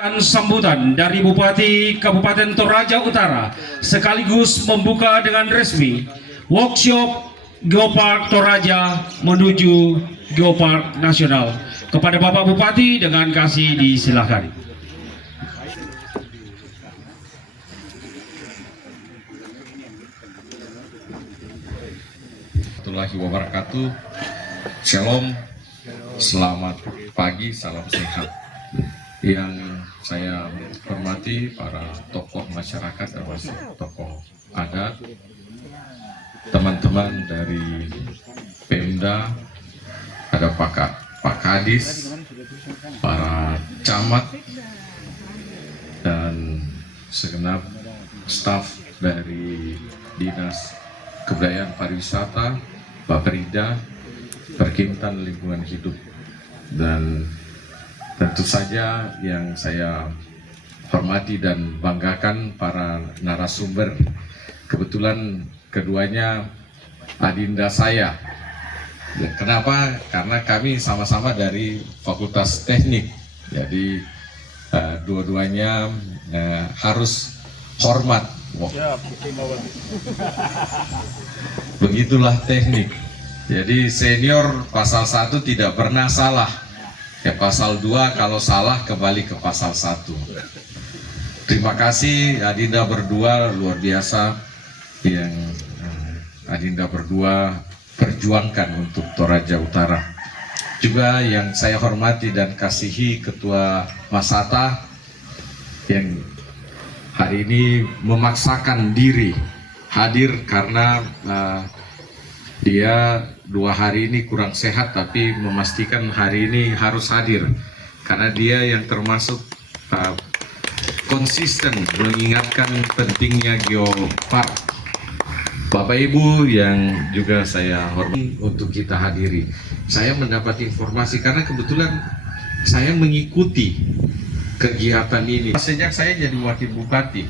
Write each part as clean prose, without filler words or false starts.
Sambutan dari Bupati Kabupaten Toraja Utara sekaligus membuka dengan resmi workshop Geopark Toraja menuju Geopark Nasional. Kepada Bapak Bupati dengan kasih disilakan. Warahmatullahi wabarakatuh. Shalom, selamat pagi, salam sehat. Yang saya hormati para tokoh masyarakat, termasuk tokoh adat, teman-teman dari Pemda, ada Pak Kadis, para camat, dan segenap staf dari Dinas Kebudayaan Pariwisata, Bapperida, Perkintan Lingkungan Hidup, dan tentu saja yang saya hormati dan banggakan para narasumber. Kebetulan keduanya adinda saya. Kenapa? Karena kami sama-sama dari Fakultas Teknik. Jadi dua-duanya harus hormat. Begitulah teknik. Jadi senior pasal 1 tidak pernah salah. Ya, pasal 2 kalau salah kembali ke pasal 1. Terima kasih adinda berdua, luar biasa yang adinda berdua perjuangkan untuk Toraja Utara. Juga yang saya hormati dan kasihi Ketua Masata yang hari ini memaksakan diri hadir karena dia 2 hari ini kurang sehat, tapi memastikan hari ini harus hadir karena dia yang termasuk konsisten mengingatkan pentingnya Geopark. Bapak Ibu yang juga saya hormati untuk kita hadiri. Saya mendapat informasi karena kebetulan saya mengikuti kegiatan ini sejak saya jadi wakil bupati.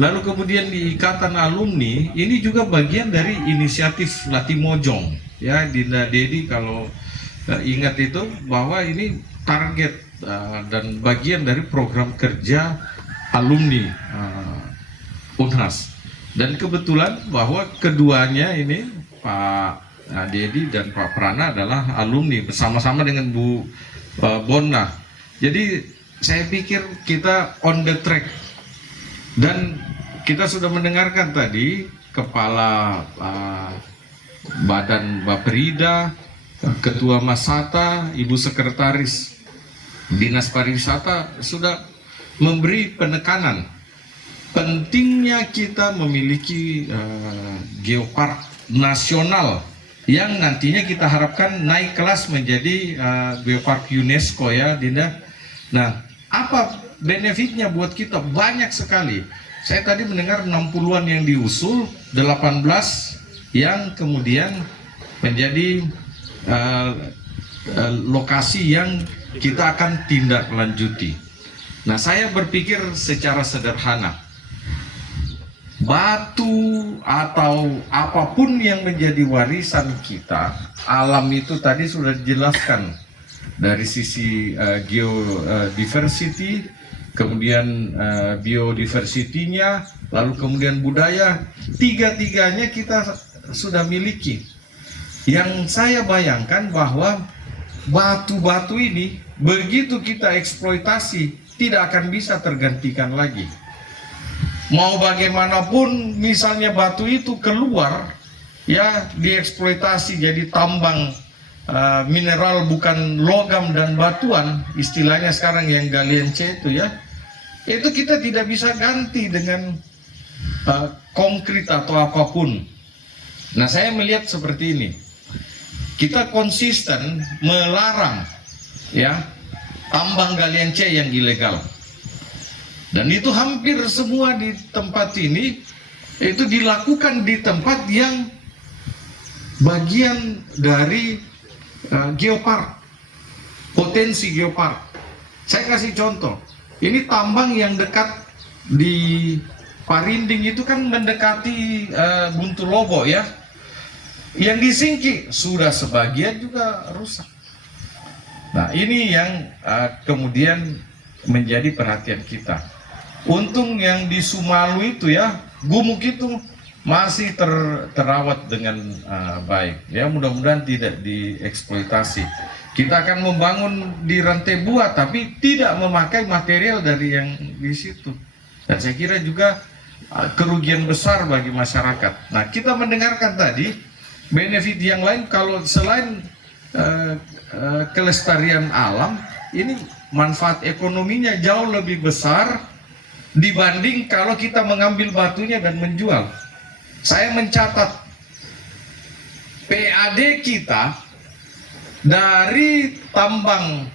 Lalu kemudian di Ikatan Alumni ini juga bagian dari inisiatif Latimojong. Ya, Dinda Dedi kalau ingat itu bahwa ini target dan bagian dari program kerja alumni Unhas. Dan kebetulan bahwa keduanya ini Pak Dedi dan Pak Prana adalah alumni bersama-sama dengan Bu Bona. Jadi saya pikir kita on the track. Dan kita sudah mendengarkan tadi Kepala Badan Bapperida, Ketua Masata, Ibu Sekretaris Dinas Pariwisata sudah memberi penekanan pentingnya kita memiliki geopark nasional yang nantinya kita harapkan naik kelas menjadi geopark UNESCO ya Dinda. Nah, apa benefitnya buat kita? Banyak sekali. Saya tadi mendengar 60-an yang diusul, 18 yang kemudian menjadi lokasi yang kita akan tindak lanjuti. Nah, saya berpikir secara sederhana, batu atau apapun yang menjadi warisan kita, alam itu tadi sudah dijelaskan dari sisi geodiversity, kemudian biodiversitinya, lalu kemudian budaya, tiga-tiganya kita sudah miliki. Yang saya bayangkan bahwa batu-batu ini begitu kita eksploitasi tidak akan bisa tergantikan lagi. Mau bagaimanapun misalnya batu itu keluar ya dieksploitasi jadi tambang mineral bukan logam dan batuan, istilahnya sekarang yang galian C itu ya, itu kita tidak bisa ganti dengan konkret atau apapun. Nah, saya melihat seperti ini, kita konsisten melarang ya tambang galian C yang ilegal, dan itu hampir semua di tempat ini itu dilakukan di tempat yang bagian dari geopark, potensi geopark. Saya kasih contoh, ini tambang yang dekat di Parinding itu kan mendekati Buntu Lobo ya. Yang di Singki sudah sebagian juga rusak. Nah, ini yang kemudian menjadi perhatian kita. Untung yang di Sumalu itu ya, gumuk itu masih terawat dengan baik. Ya, mudah-mudahan tidak dieksploitasi. Kita akan membangun di Rantai Bua, tapi tidak memakai material dari yang di situ. Dan saya kira juga kerugian besar bagi masyarakat. Nah, kita mendengarkan tadi benefit yang lain, kalau selain kelestarian alam, ini manfaat ekonominya jauh lebih besar dibanding kalau kita mengambil batunya dan menjual. Saya mencatat PAD kita dari tambang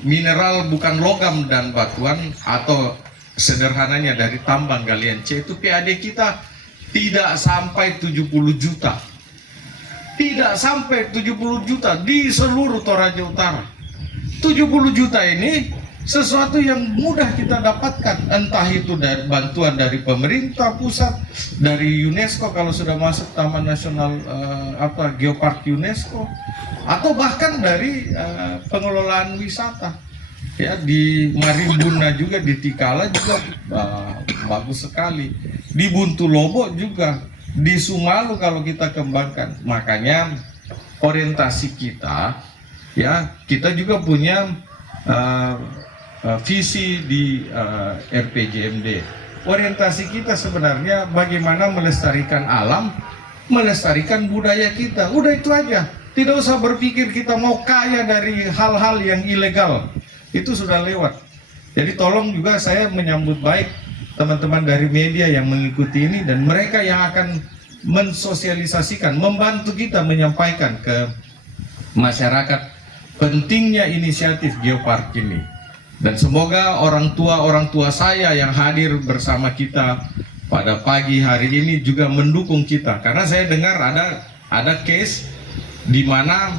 mineral bukan logam dan batuan, atau sederhananya dari tambang galian C, itu PAD kita tidak sampai 70 juta. Tidak sampai 70 juta di seluruh Toraja Utara. 70 juta ini sesuatu yang mudah kita dapatkan, entah itu dari bantuan dari pemerintah pusat, dari UNESCO kalau sudah masuk Taman Nasional Geopark UNESCO, atau bahkan dari pengelolaan wisata. Ya, di Marimbuna juga, di Tikala juga bagus sekali, di Buntu Lobo juga, di Sumalu kalau kita kembangkan. Makanya orientasi kita, ya, kita juga punya visi di RPJMD. Orientasi kita sebenarnya bagaimana melestarikan alam, melestarikan budaya kita. Udah itu aja. Tidak usah berpikir kita mau kaya dari hal-hal yang ilegal. Itu sudah lewat. Jadi tolong juga saya menyambut baik teman-teman dari media yang mengikuti ini, dan mereka yang akan mensosialisasikan, membantu kita menyampaikan ke masyarakat pentingnya inisiatif Geopark ini. Dan semoga orang tua saya yang hadir bersama kita pada pagi hari ini juga mendukung kita, karena saya dengar ada case di mana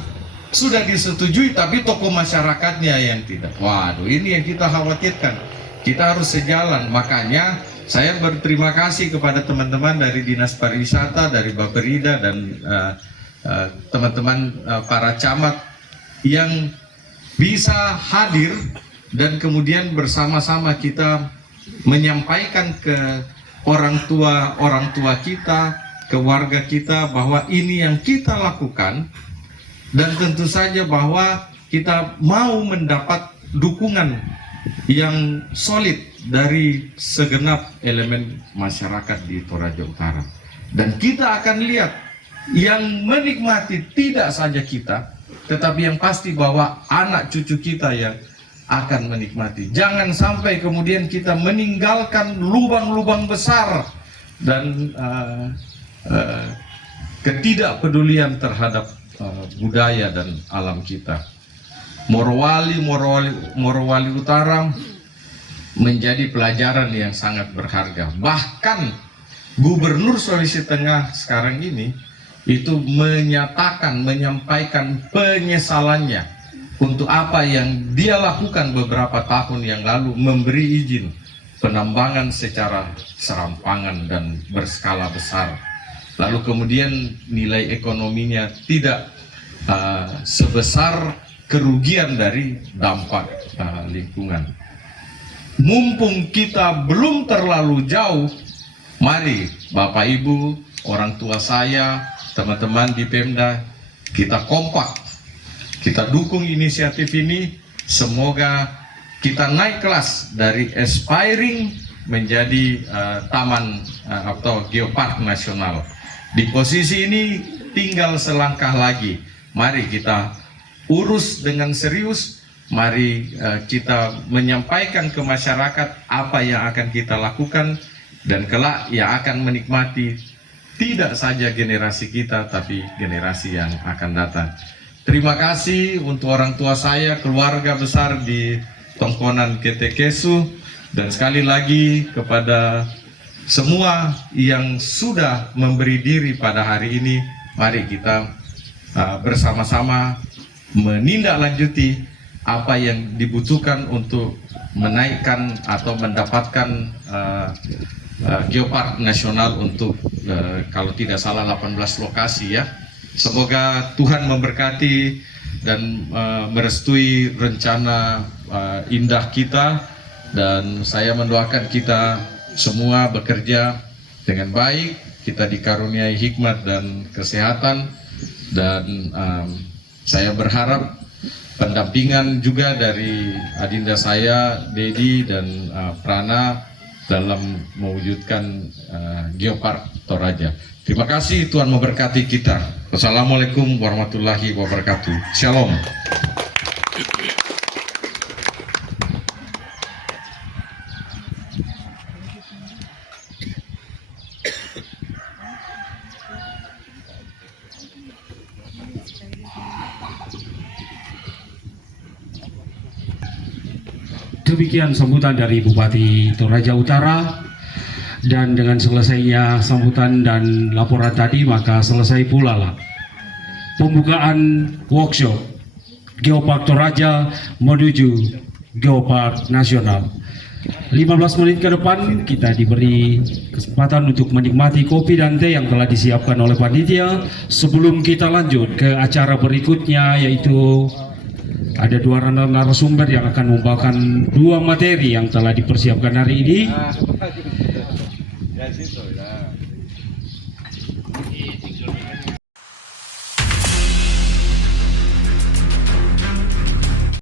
sudah disetujui tapi tokoh masyarakatnya yang tidak. Waduh, ini yang kita khawatirkan. Kita harus sejalan. Makanya saya berterima kasih kepada teman-teman dari Dinas Pariwisata, dari Bapperida, dan teman-teman para camat yang bisa hadir, dan kemudian bersama-sama kita menyampaikan ke orang tua kita, ke warga kita, bahwa ini yang kita lakukan, dan tentu saja bahwa kita mau mendapat dukungan yang solid dari segenap elemen masyarakat di Toraja Utara. Dan kita akan lihat yang menikmati tidak saja kita, tetapi yang pasti bahwa anak cucu kita yang akan menikmati. Jangan sampai kemudian kita meninggalkan lubang-lubang besar dan ketidakpedulian terhadap budaya dan alam kita. Morowali Utara menjadi pelajaran yang sangat berharga. Bahkan Gubernur Sulawesi Tengah sekarang ini itu menyampaikan penyesalannya untuk apa yang dia lakukan beberapa tahun yang lalu, memberi izin penambangan secara serampangan dan berskala besar. Lalu kemudian nilai ekonominya tidak sebesar kerugian dari dampak lingkungan. Mumpung kita belum terlalu jauh, mari Bapak Ibu, orang tua saya, teman-teman di Pemda, kita kompak. Kita dukung inisiatif ini. Semoga kita naik kelas dari aspiring menjadi taman atau geopark nasional. Di posisi ini tinggal selangkah lagi. Mari kita urus dengan serius. Mari kita menyampaikan ke masyarakat apa yang akan kita lakukan, dan kelak yang akan menikmati tidak saja generasi kita, tapi generasi yang akan datang. Terima kasih untuk orang tua saya, keluarga besar di Tongkonan Ketekesu, dan sekali lagi kepada semua yang sudah memberi diri pada hari ini. Mari kita bersama-sama menindaklanjuti apa yang dibutuhkan untuk menaikkan atau mendapatkan geopark nasional untuk kalau tidak salah 18 lokasi ya. Semoga Tuhan memberkati dan merestui rencana indah kita, dan saya mendoakan kita semua bekerja dengan baik, kita dikaruniai hikmat dan kesehatan, dan saya berharap pendampingan juga dari adinda saya, Dedi dan Prana dalam mewujudkan Geopark Toraja. Terima kasih, Tuhan memberkati kita. Wassalamualaikum warahmatullahi wabarakatuh. Shalom. Demikian sambutan dari Bupati Toraja Utara, dan dengan selesainya sambutan dan laporan tadi, maka selesai pula lah pembukaan workshop Geopark Toraja menuju Geopark Nasional. 15 menit ke depan kita diberi kesempatan untuk menikmati kopi dan teh yang telah disiapkan oleh panitia sebelum kita lanjut ke acara berikutnya, yaitu ada dua narasumber yang akan membawakan dua materi yang telah dipersiapkan hari ini.